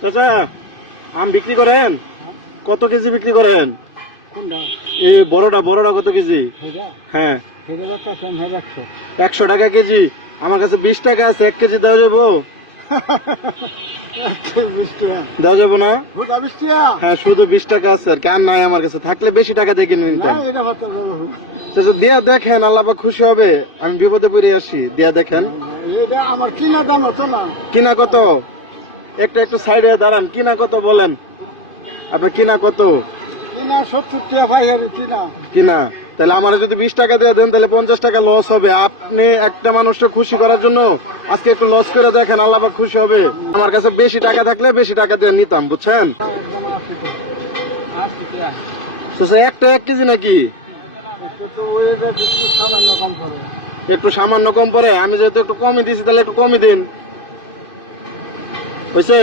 চাচা আম বিক্রি করেন? কত কেজি বিক্রি করেন? কোনটা? এই বড়টা বড়টা কত কেজি? এটা? হ্যাঁ, এটা তো কম হয়ে যাচ্ছে। 100 টাকা কেজি। আমার কাছে 20 টাকা আছে, 1 কেজি দেওয়া যাবো? দেওয়া যাবো না? ভোটা 20 টাকা? হ্যাঁ, শুধু 20 টাকা আছে আর কেন নাই আমার কাছে, থাকলে বেশি টাকা দিয়ে কিনে না, নিতাম। এটা হতে পারবো। চাচা দিয়া দেখেন, আল্লাহ পাক খুশি হবে। আমি বিপদে পড়ে আসি, দিয়া দেখেন। এটা আমার কিনা দাম হতো না। কিনা কত? একটু সাইডে দাঁড়ান, কিনা কত বলেন? আপনার কিনা কত? কিনা 70 টাকা পাইকারি কিনা। কিনা তাহলে আমার যদি 20 টাকা দিয়ে দেন তাহলে 50 টাকা লস হবে। আপনি একটা মানুষকে খুশি করার জন্য আজকে একটু লস করে দেখেন, আল্লাহ পাক খুশি হবে। আমার কাছে বেশি টাকা থাকলে বেশি টাকা দিয়ে নিতাম, বুঝছেন? চাচা একটা 1 কেজি নাকি? তো ওইটা একটু সামান্য কম করে। একটু সামান্য কম পরে, আমি যেহেতু একটু কমই দিয়েছি তাহলে একটু কমই দিন, বুঝছে?